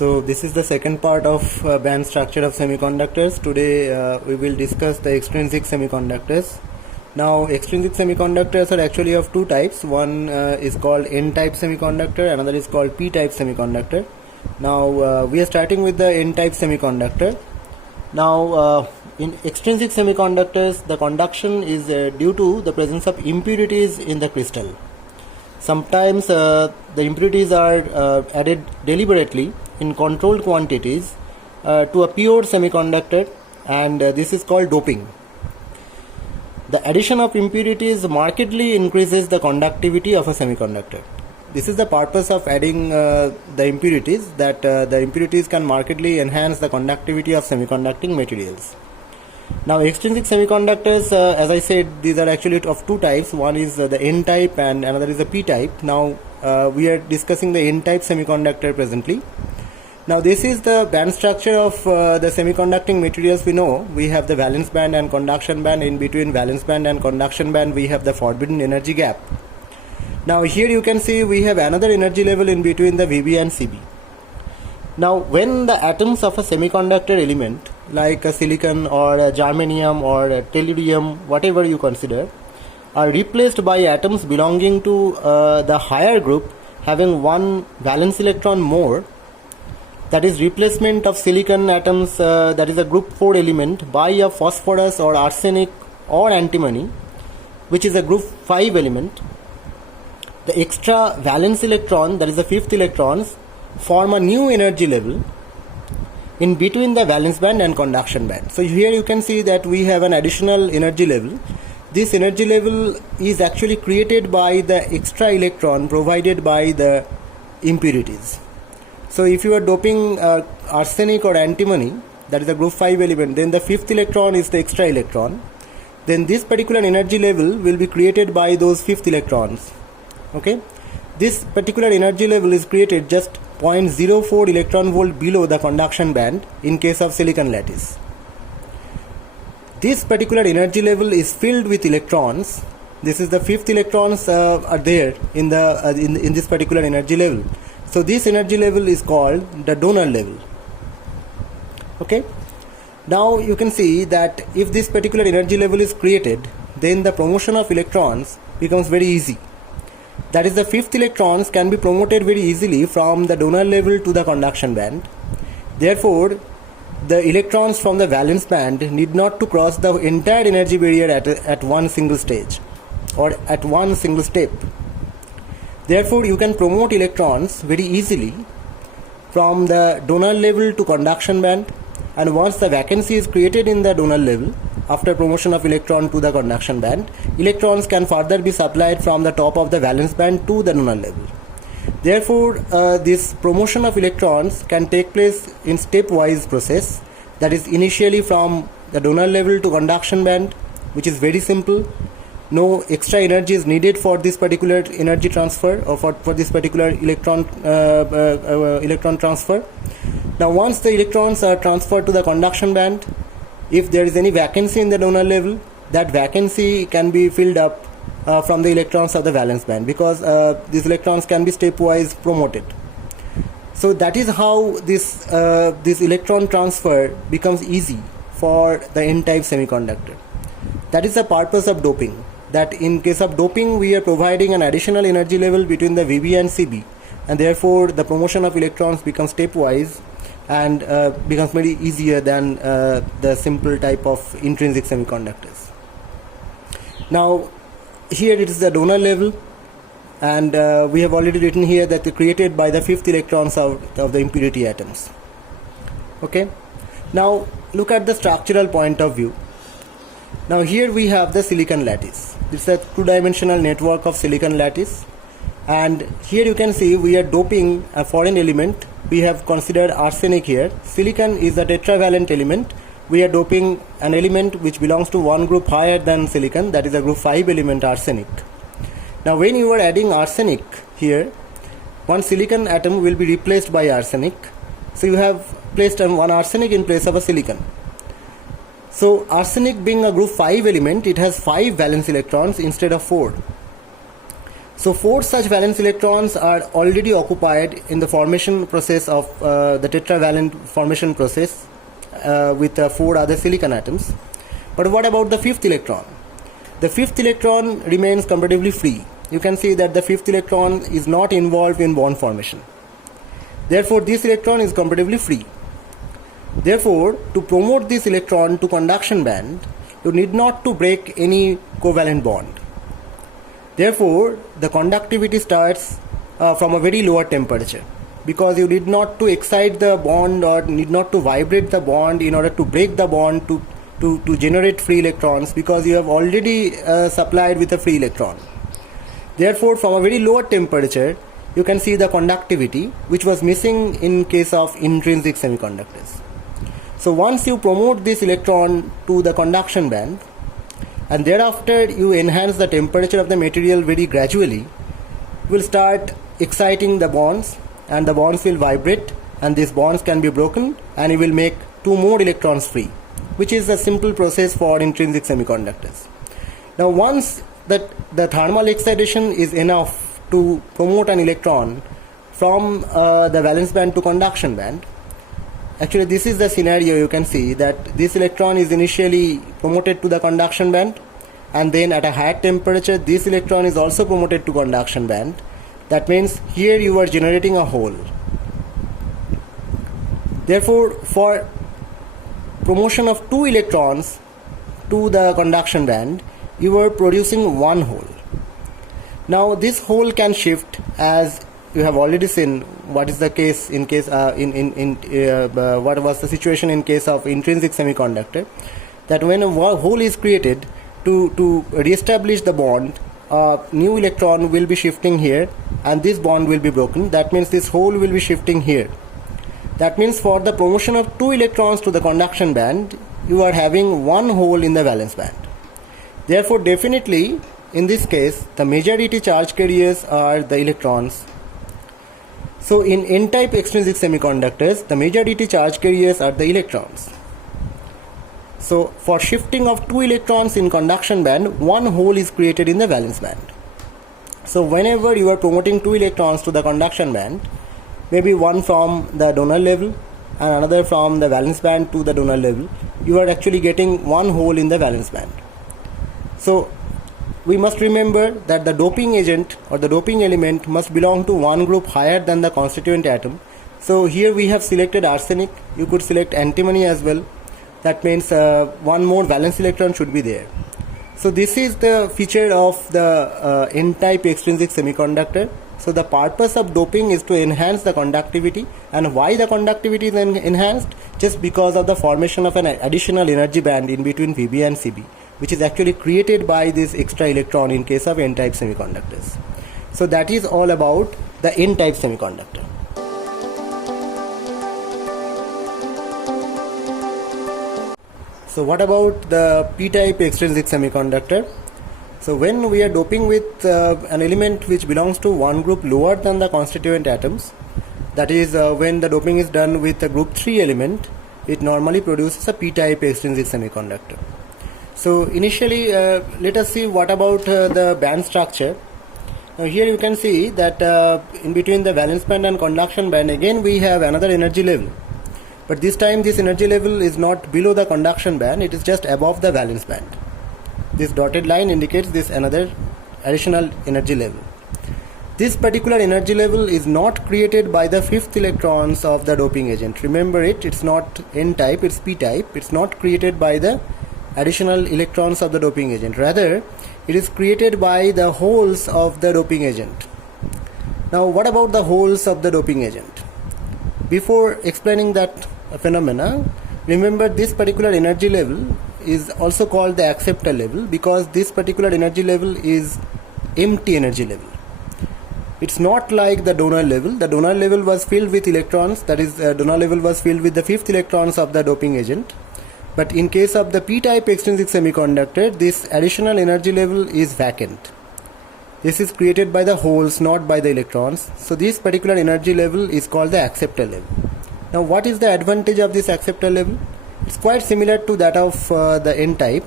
So this is the second part of band structure of semiconductors. Today we will discuss the extrinsic semiconductors. Now extrinsic semiconductors are actually of two types. One is called N-type semiconductor, another is called P-type semiconductor. Now we are starting with the N-type semiconductor. Now in extrinsic semiconductors, the conduction is due to the presence of impurities in the crystal. Sometimes the impurities are added deliberately in controlled quantities to a pure semiconductor, and this is called doping. The addition of impurities markedly increases the conductivity of a semiconductor. This is the purpose of adding the impurities, that the impurities can markedly enhance the conductivity of semiconducting materials. Now extrinsic semiconductors, as I said, these are actually of two types. One is the N-type and another is the P-type. Now we are discussing the N-type semiconductor presently. Now this is the band structure of the semiconducting materials. We know we have the valence band and conduction band. In between valence band and conduction band we have the forbidden energy gap. Now here you can see we have another energy level in between the VB and CB. Now when the atoms of a semiconductor element like a silicon or a germanium or a tellurium, whatever you consider, are replaced by atoms belonging to the higher group having one valence electron more, that is replacement of silicon atoms, that is a group 4 element, by a phosphorus or arsenic or antimony, which is a group 5 element. The extra valence electron, that is the fifth electrons, form a new energy level in between the valence band and conduction band. So here you can see that we have an additional energy level. This energy level is actually created by the extra electron provided by the impurities. So if you are doping arsenic or antimony, that is a group 5 element, then the fifth electron is the extra electron. Then this particular energy level will be created by those fifth electrons. Okay, this particular energy level is created just 0.04 electron volt below the conduction band in case of silicon lattice. This particular energy level is filled with electrons. This is the fifth electrons are there in the in this particular energy level. So this energy level is called the donor level. Okay, now you can see that if this particular energy level is created, then the promotion of electrons becomes very easy. That is, the fifth electrons can be promoted very easily from the donor level to the conduction band. Therefore, the electrons from the valence band need not to cross the entire energy barrier at one single stage or at one single step. Therefore, you can promote electrons very easily from the donor level to conduction band, and once the vacancy is created in the donor level, after promotion of electron to the conduction band, electrons can further be supplied from the top of the valence band to the donor level. Therefore, this promotion of electrons can take place in stepwise process, that is initially from the donor level to conduction band, which is very simple. No extra energy is needed for this particular energy transfer or for this particular electron transfer. Now once the electrons are transferred to the conduction band, if there is any vacancy in the donor level, that vacancy can be filled up from the electrons of the valence band, because these electrons can be stepwise promoted. So that is how this electron transfer becomes easy for the N-type semiconductor. That is the purpose of doping. That in case of doping, we are providing an additional energy level between the VB and CB, and therefore the promotion of electrons becomes stepwise and becomes very easier than the simple type of intrinsic semiconductors. Now here it is the donor level, and we have already written here that they are created by the fifth electrons of the impurity atoms. Okay, now look at the structural point of view. Now here we have the silicon lattice. It's a two-dimensional network of silicon lattice, and here you can see we are doping a foreign element. We have considered arsenic here. Silicon is a tetravalent element. We are doping an element which belongs to one group higher than silicon, that is a group 5 element arsenic. Now when you are adding arsenic here, one silicon atom will be replaced by arsenic. So you have placed one arsenic in place of a silicon. So arsenic being a group 5 element, it has 5 valence electrons instead of 4. So 4 such valence electrons are already occupied in the formation process of the tetravalent formation process with 4 other silicon atoms. But what about the 5th electron? The 5th electron remains comparatively free. You can see that the 5th electron is not involved in bond formation. Therefore, this electron is comparatively free. Therefore, to promote this electron to conduction band, you need not to break any covalent bond. Therefore, the conductivity starts from a very lower temperature, because you need not to excite the bond or need not to vibrate the bond in order to break the bond to generate free electrons, because you have already supplied with a free electron. Therefore, from a very lower temperature, you can see the conductivity, which was missing in case of intrinsic semiconductors. So once you promote this electron to the conduction band, and thereafter you enhance the temperature of the material very gradually, you will start exciting the bonds, and the bonds will vibrate, and these bonds can be broken, and you will make 2 more electrons free, which is a simple process for intrinsic semiconductors. Now once that the thermal excitation is enough to promote an electron from the valence band to conduction band, actually this is the scenario. You can see that this electron is initially promoted to the conduction band, and then at a higher temperature this electron is also promoted to conduction band. That means here you are generating a hole. Therefore, for promotion of 2 electrons to the conduction band, you are producing 1 hole. Now this hole can shift, as you have already seen what is the case in case what was the situation in case of intrinsic semiconductor, that when a hole is created to re-establish the bond, a new electron will be shifting here, and this bond will be broken. That means this hole will be shifting here. That means for the promotion of 2 electrons to the conduction band, you are having 1 hole in the valence band. Therefore, definitely in this case the majority charge carriers are the electrons. So in n-type extrinsic semiconductors, the majority charge carriers are the electrons. So for shifting of 2 electrons in conduction band, 1 hole is created in the valence band. So whenever you are promoting 2 electrons to the conduction band, maybe one from the donor level and another from the valence band to the donor level, you are actually getting 1 hole in the valence band. So we must remember that the doping agent or the doping element must belong to one group higher than the constituent atom. So here we have selected arsenic. You could select antimony as well. That means 1 more valence electron should be there. So this is the feature of the n-type extrinsic semiconductor. So the purpose of doping is to enhance the conductivity. And why the conductivity is enhanced? Just because of the formation of an additional energy band in between Vb and Cb, which is actually created by this extra electron in case of n-type semiconductors. So that is all about the n-type semiconductor. So what about the p-type extrinsic semiconductor? So when we are doping with an element which belongs to one group lower than the constituent atoms, that is when the doping is done with a group 3 element, it normally produces a p-type extrinsic semiconductor. So initially let us see what about the band structure. Now here you can see that in between the valence band and conduction band, again we have another energy level. But this time this energy level is not below the conduction band, it is just above the valence band. This dotted line indicates this another additional energy level. This particular energy level is not created by the 5th electrons of the doping agent. Remember it, it's not n-type, it's p-type. It's not created by the additional electrons of the doping agent. Rather, it is created by the holes of the doping agent. Now, what about the holes of the doping agent? Before explaining that phenomena, remember this particular energy level is also called the acceptor level, because this particular energy level is empty energy level. It's not like the donor level. The donor level was filled with electrons, that is donor level was filled with the 5th electrons of the doping agent. But in case of the p-type extrinsic semiconductor, this additional energy level is vacant. This is created by the holes, not by the electrons. So this particular energy level is called the acceptor level. Now what is the advantage of this acceptor level? It's quite similar to that of the n-type.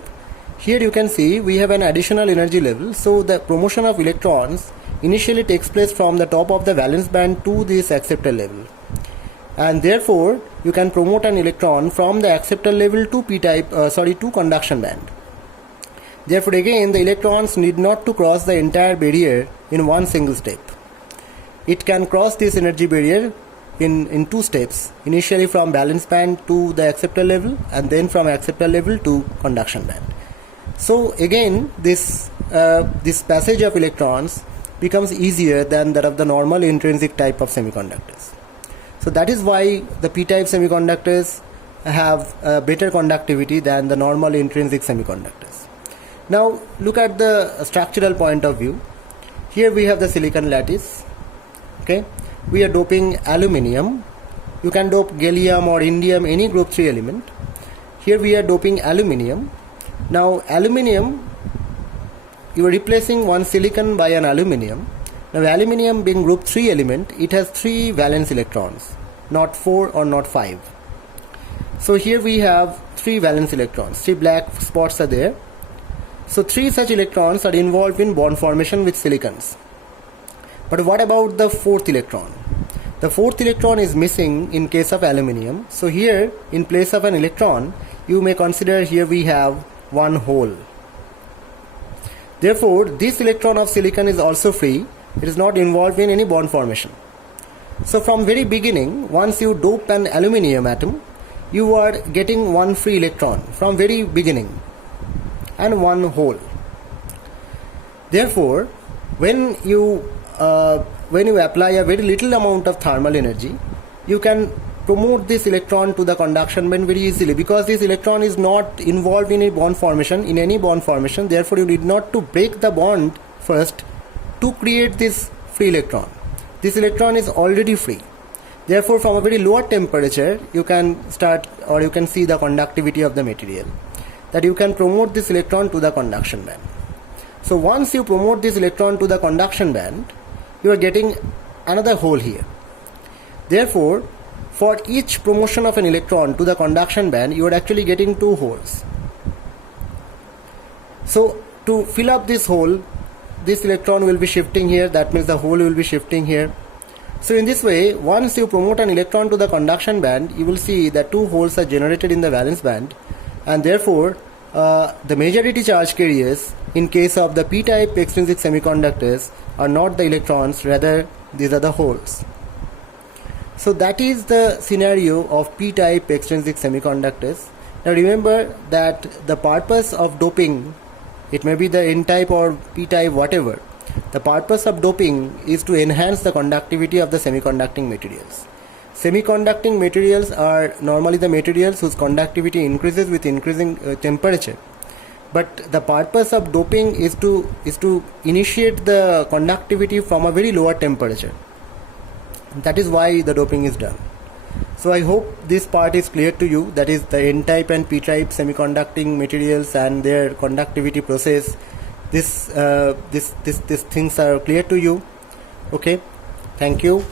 Here you can see we have an additional energy level. So the promotion of electrons initially takes place from the top of the valence band to this acceptor level, and therefore you can promote an electron from the acceptor level to to conduction band. Therefore again the electrons need not to cross the entire barrier in one single step. It can cross this energy barrier in two steps, initially from valence band to the acceptor level and then from acceptor level to conduction band. So again this passage of electrons becomes easier than that of the normal intrinsic type of semiconductors. So that is why the p-type semiconductors have better conductivity than the normal intrinsic semiconductors. Now look at the structural point of view. Here we have the silicon lattice. Okay, we are doping aluminium. You can dope gallium or indium, any group 3 element. Here we are doping aluminium. Now aluminium, you are replacing one silicon by an aluminium. Now aluminium being group 3 element, it has 3 valence electrons, not 4 or not 5. So here we have 3 valence electrons, 3 black spots are there. So 3 such electrons are involved in bond formation with silicons. But what about the 4th electron? The 4th electron is missing in case of aluminium. So here in place of an electron, you may consider here we have one hole. Therefore this electron of silicon is also free. It is not involved in any bond formation. So from very beginning, once you dope an aluminium atom, you are getting one free electron from very beginning and one hole. Therefore when you apply a very little amount of thermal energy, you can promote this electron to the conduction band very easily, because this electron is not involved in any bond formation. Therefore you need not to break the bond first to create this free electron. This electron is already free. Therefore from a very lower temperature you can start, or you can see the conductivity of the material, that you can promote this electron to the conduction band. So once you promote this electron to the conduction band, you are getting another hole here. Therefore for each promotion of an electron to the conduction band, you are actually getting 2 holes. So to fill up this hole, this electron will be shifting here, that means the hole will be shifting here. So in this way, once you promote an electron to the conduction band, you will see that 2 holes are generated in the valence band, and therefore the majority charge carriers in case of the p-type extrinsic semiconductors are not the electrons, rather these are the holes. So that is the scenario of p-type extrinsic semiconductors. Now remember that the purpose of doping, it may be the n-type or p-type, whatever, the purpose of doping is to enhance the conductivity of the semiconducting materials. Semiconducting materials are normally the materials whose conductivity increases with increasing temperature. But the purpose of doping is to initiate the conductivity from a very lower temperature. That is why the doping is done. So I hope this part is clear to you, that is the n-type and p-type semiconducting materials and their conductivity process. These things are clear to you. Okay, thank you.